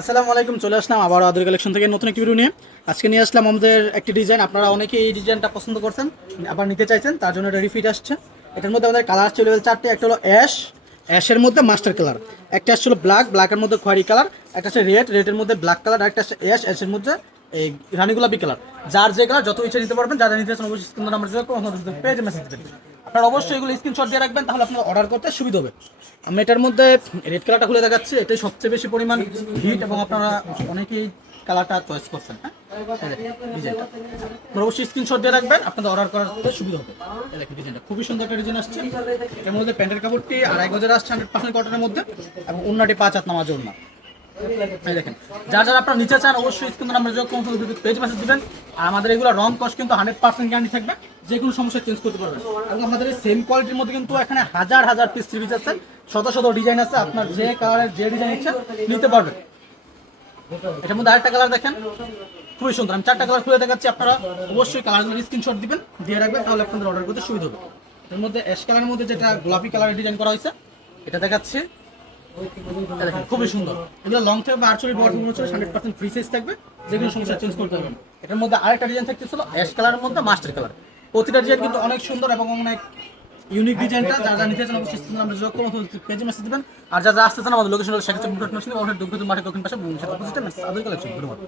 আসসালামু আলাইকুম, চলে আসলাম আবার আদর কালেকশন থেকে নতুন একটি ভিডিও নিয়ে। আজকে নিয়ে আসলাম আমাদের একটি ডিজাইন। আপনারা অনেকে এই ডিজাইনটা পছন্দ করছেন, আবার নিতে চাইছেন, তার জন্য এটা রিফিট আসছে। এটার মধ্যে আমাদের কালার আসছে লেভেল 4টে। একটা হলো অ্যাশের মধ্যে মাস্টার কালার, একটা আসছিল ব্ল্যাকের মধ্যে খয়েরি কালার, একটা আছে রেডের মধ্যে ব্ল্যাক কালার, আর একটা আছে অ্যাশের মধ্যে এই রানী গোলাপি কালার। যার যে কালার যত ইচ্ছা নিতে পারবেন, যারা নিতে চান অবশ্যই স্ক্রিন নাম্বার যোগাযোগ করুন, পেজে মেসেজ দেবেন। আপনারা অবশ্যই এগুলো স্ক্রিনশট দিয়ে রাখবেন, তাহলে আপনার অর্ডার করতে সুবিধা হবে। আমি এটার মধ্যে রেড কালারটা খুলে দেখাচ্ছি, এটাই সবচেয়ে বেশি পরিমাণ হিট এবং আপনারা অনেকেই কালারটা চয়েস করছেন। হ্যাঁ, ডিজাইনটা আপনারা অবশ্যই স্ক্রিনশট দিয়ে রাখবেন, আপনাদের অর্ডার করতে সুবিধা হবে। এই দেখেন ডিজাইনটা খুবই সুন্দর একটা ডিজাইন আসছে। এর মধ্যে প্যান্টের কাপড়টি 2.5 গজের আসছে 100% কটনের মধ্যে, এবং ওন্নাটি 5 হাত নামাজ ওন্না। এই দেখেন, যারা আপনারা নিচে চান অবশ্যই স্ক্রিন নাম্বার যোগ করুন, পেজ মেসেজ দিবেন। আর আমাদের এগুলো রং কস্ট কিন্তু 100% গ্যারান্টি থাকবে, যে কোনো সমস্যা চেঞ্জ করতে পারবেন। এবং আমাদের এই সেম কোয়ালিটির মধ্যে কিন্তু এখানে হাজার হাজার পিস থ্রি পিস আছে, শত শত ডিজাইন আছে। আপনার যে কালারের যে ডিজাইন ইচ্ছা নিতে পারবেন। এটার মধ্যে আরেকটা কালার দেখেন, খুবই সুন্দর। আমি 4টা কালার খুলে দেখাচ্ছি, আপনারা অবশ্যই কালারগুলো স্ক্রিনশট দিবেন, দিয়ে রাখবেন, তাহলে আপনাদের অর্ডার করতে সুবিধা হবে। এর মধ্যে অ্যাশ কালারের মধ্যে যেটা গোলাপি কালারের ডিজাইন করা হয়েছে, এটা দেখাচ্ছি। দেখেন খুবই সুন্দর। এগুলো লং থেকে বা আর্চরি বড় হচ্ছে 100% ফ্রি সাইজ থাকবে, যে কোনো সমস্যা চেঞ্জ করতে পারবেন। এটার মধ্যে আরেকটা ডিজাইন থাকতেছিল অ্যাশ কালারের মধ্যে মাস্টার কালার। প্রতিটা ডিজাইন কিন্তু অনেক সুন্দর এবং অনেক ইউনিক ডিজাইনটা। যারা নিতে চান অবশ্যই স্ক্রিনে আমরা যোগ করুন, পেজে মেসেজ দিবেন। আর যারা আসতে চান আমাদের লোকেশন হলো শেখাচ্ছে মাঠের দক্ষিণ পাশে, অপোজিটে আদর কালেকশন। ধন্যবাদ।